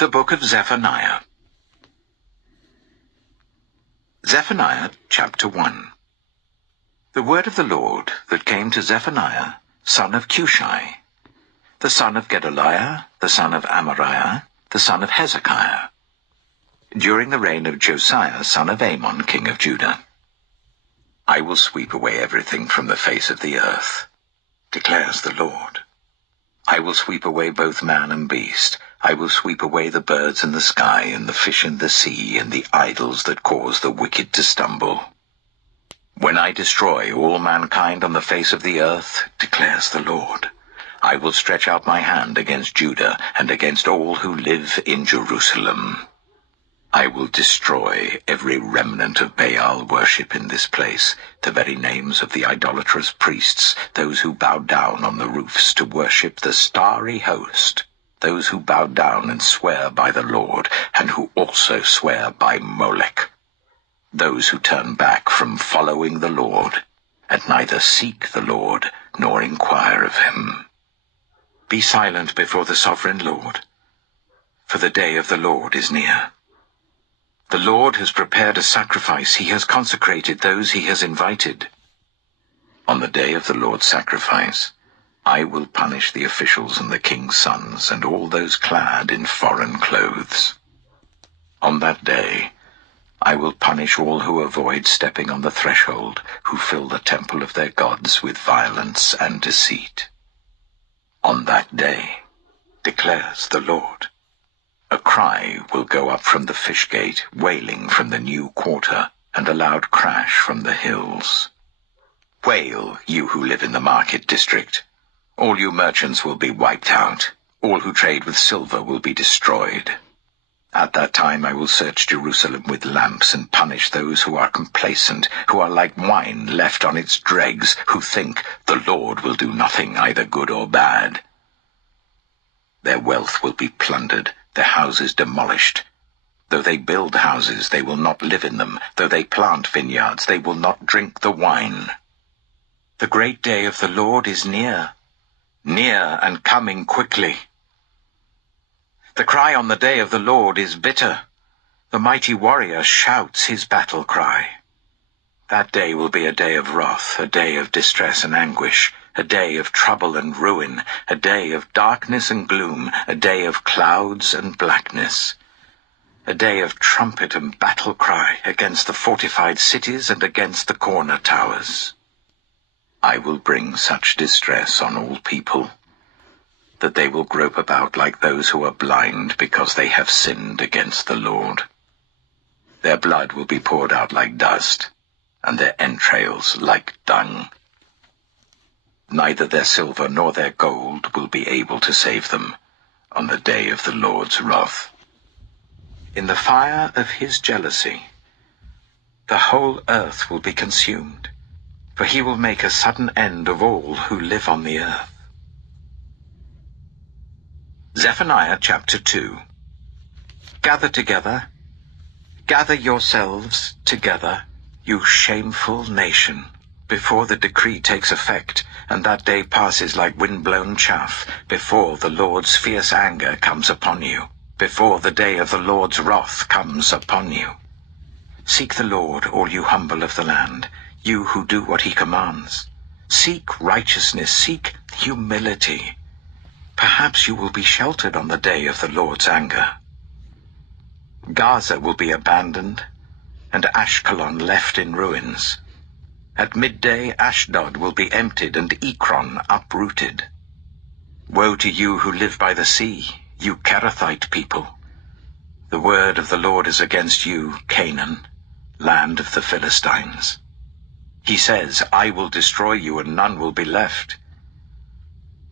The Book of Zephaniah. Zephaniah chapter 1. The word of the Lord that came to Zephaniah, son of Cushi, the son of Gedaliah, the son of Amariah, the son of Hezekiah, during the reign of Josiah, son of Amon, king of Judah. I will sweep away everything from the face of the earth, declares the Lord. I will sweep away both man and beast. I will sweep away the birds in the sky, and the fish in the sea, and the idols that cause the wicked to stumble. When I destroy all mankind on the face of the earth, declares the Lord, I will stretch out my hand against Judah and against all who live in Jerusalem. I will destroy every remnant of Baal worship in this place, the very names of the idolatrous priests, those who bow down on the roofs to worship the starry host, those who bow down and swear by the Lord, and who also swear by Molech, those who turn back from following the Lord, and neither seek the Lord nor inquire of him. Be silent before the sovereign Lord, for the day of the Lord is near. The Lord has prepared a sacrifice. He has consecrated those he has invited. On the day of the Lord's sacrifice, I will punish the officials and the king's sons and all those clad in foreign clothes. On that day, I will punish all who avoid stepping on the threshold, who fill the temple of their gods with violence and deceit. On that day, declares the Lord, a cry will go up from the fish gate, wailing from the new quarter, and a loud crash from the hills. Wail, you who live in the market district. All you merchants will be wiped out. All who trade with silver will be destroyed. At that time I will search Jerusalem with lamps and punish those who are complacent, who are like wine left on its dregs, who think the Lord will do nothing, either good or bad. Their wealth will be plundered, their houses demolished. Though they build houses, they will not live in them. Though they plant vineyards, they will not drink the wine. The great day of the Lord is near, near and coming quickly. The cry on the day of the Lord is bitter. The mighty warrior shouts his battle cry. That day will be a day of wrath, a day of distress and anguish, a day of trouble and ruin, a day of darkness and gloom, a day of clouds and blackness, a day of trumpet and battle cry against the fortified cities and against the corner towers. I will bring such distress on all people, that they will grope about like those who are blind because they have sinned against the Lord. Their blood will be poured out like dust, and their entrails like dung. Neither their silver nor their gold will be able to save them on the day of the Lord's wrath. In the fire of his jealousy, the whole earth will be consumed, for he will make a sudden end of all who live on the earth. Zephaniah chapter 2. Gather together, gather yourselves together, you shameful nation, before the decree takes effect, and that day passes like wind-blown chaff, before the Lord's fierce anger comes upon you, before the day of the Lord's wrath comes upon you. Seek the Lord, all you humble of the land, you who do what he commands. Seek righteousness, seek humility. Perhaps you will be sheltered on the day of the Lord's anger. Gaza will be abandoned, and Ashkelon left in ruins. At midday Ashdod will be emptied and Ekron uprooted. Woe to you who live by the sea, you Kerathite people. The word of the Lord is against you, Canaan, land of the Philistines. He says, I will destroy you and none will be left.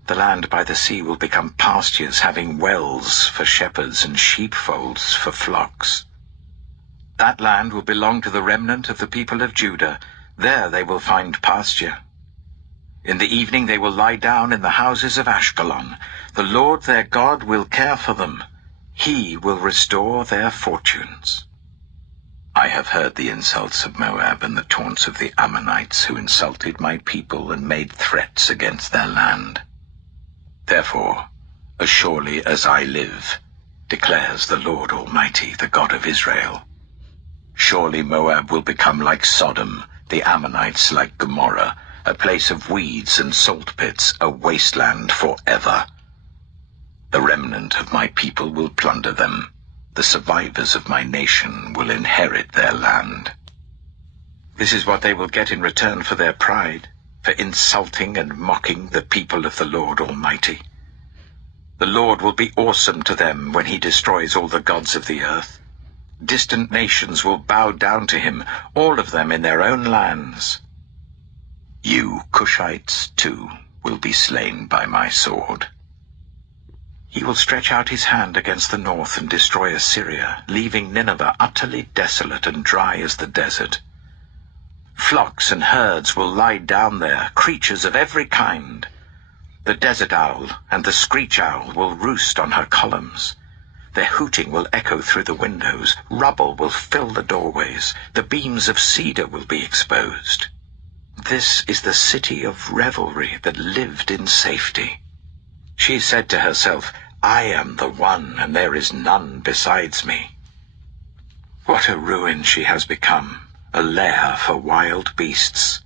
The land by the sea will become pastures, having wells for shepherds and sheepfolds for flocks. That land will belong to the remnant of the people of Judah. There they will find pasture. In the evening they will lie down in the houses of Ashkelon. The Lord their God will care for them. He will restore their fortunes. I have heard the insults of Moab and the taunts of the Ammonites who insulted my people and made threats against their land. Therefore, as surely as I live, declares the Lord Almighty, the God of Israel. Surely Moab will become like Sodom, the Ammonites like Gomorrah, a place of weeds and salt pits, a wasteland forever. The remnant of my people will plunder them. The survivors of my nation will inherit their land. This is what they will get in return for their pride, for insulting and mocking the people of the Lord Almighty. The Lord will be awesome to them when he destroys all the gods of the earth. Distant nations will bow down to him, all of them in their own lands. You Cushites, too, will be slain by my sword. He will stretch out his hand against the north and destroy Assyria, leaving Nineveh utterly desolate and dry as the desert. Flocks and herds will lie down there, creatures of every kind. The desert owl and the screech owl will roost on her columns. Their hooting will echo through the windows. Rubble will fill the doorways. The beams of cedar will be exposed. This is the city of revelry that lived in safety. She said to herself, I am the one, and there is none besides me. What a ruin she has become, a lair for wild beasts.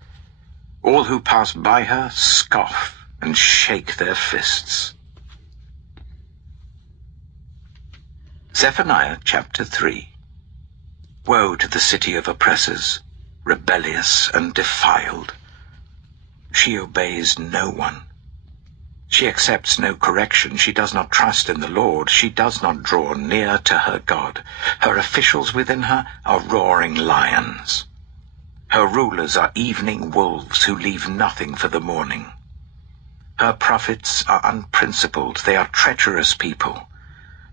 All who pass by her scoff and shake their fists. Zephaniah chapter 3. Woe to the city of oppressors, rebellious and defiled. She obeys no one. She accepts no correction. She does not trust in the Lord. She does not draw near to her God. Her officials within her are roaring lions. Her rulers are evening wolves who leave nothing for the morning. Her prophets are unprincipled. They are treacherous people.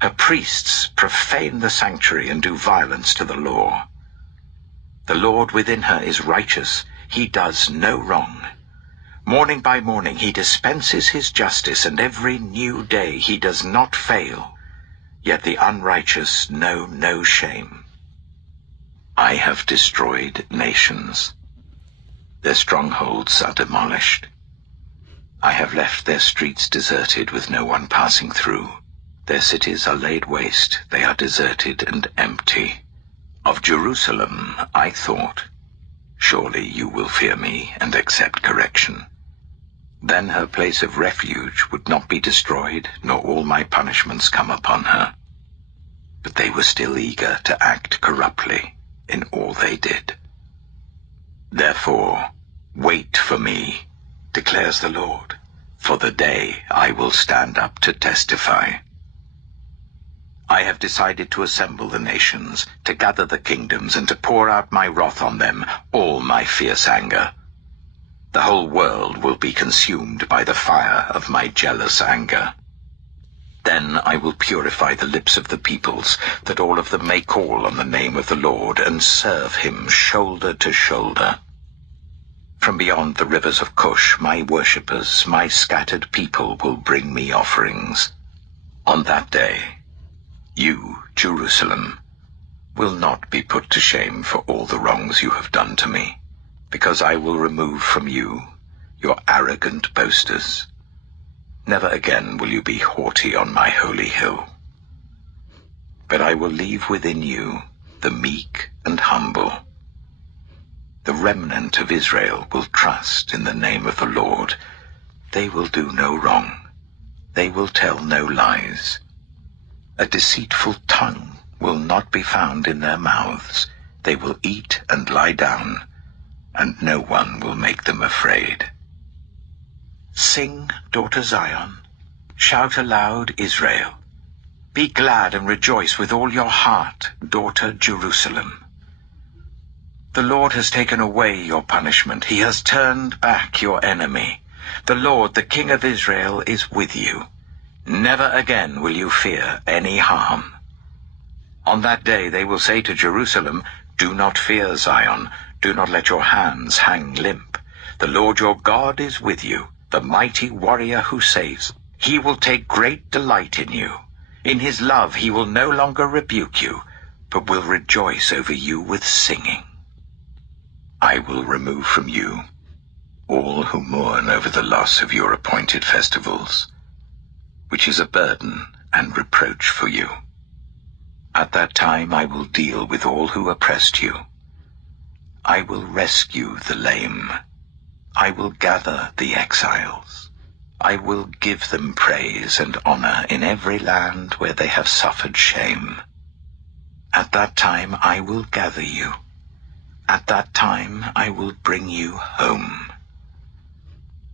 Her priests profane the sanctuary and do violence to the law. The Lord within her is righteous. He does no wrong. Morning by morning he dispenses his justice, and every new day he does not fail. Yet the unrighteous know no shame. I have destroyed nations. Their strongholds are demolished. I have left their streets deserted with no one passing through. Their cities are laid waste. They are deserted and empty. Of Jerusalem I thought, surely you will fear me and accept correction. Then her place of refuge would not be destroyed, nor all my punishments come upon her. But they were still eager to act corruptly in all they did. Therefore, wait for me, declares the Lord, for the day I will stand up to testify. I have decided to assemble the nations, to gather the kingdoms, and to pour out my wrath on them, all my fierce anger. The whole world will be consumed by the fire of my jealous anger. Then I will purify the lips of the peoples, that all of them may call on the name of the Lord and serve him shoulder to shoulder. From beyond the rivers of Cush, my worshippers, my scattered people, will bring me offerings. On that day, you, Jerusalem, will not be put to shame for all the wrongs you have done to me, because I will remove from you your arrogant boasters. Never again will you be haughty on my holy hill. But I will leave within you the meek and humble. The remnant of Israel will trust in the name of the Lord. They will do no wrong. They will tell no lies. A deceitful tongue will not be found in their mouths. They will eat and lie down, and no one will make them afraid. Sing, daughter Zion. Shout aloud, Israel. Be glad and rejoice with all your heart, daughter Jerusalem. The Lord has taken away your punishment. He has turned back your enemy. The Lord, the King of Israel, is with you. Never again will you fear any harm. On that day they will say to Jerusalem, do not fear, Zion. Do not let your hands hang limp. The Lord your God is with you, the mighty warrior who saves. He will take great delight in you. In his love he will no longer rebuke you, but will rejoice over you with singing. I will remove from you all who mourn over the loss of your appointed festivals, which is a burden and reproach for you. At that time I will deal with all who oppressed you. I will rescue the lame. I will gather the exiles. I will give them praise and honor in every land where they have suffered shame. At that time I will gather you. At that time I will bring you home.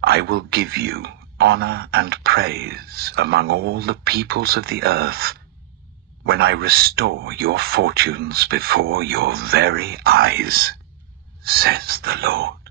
I will give you honor and praise among all the peoples of the earth, when I restore your fortunes before your very eyes, says the Lord.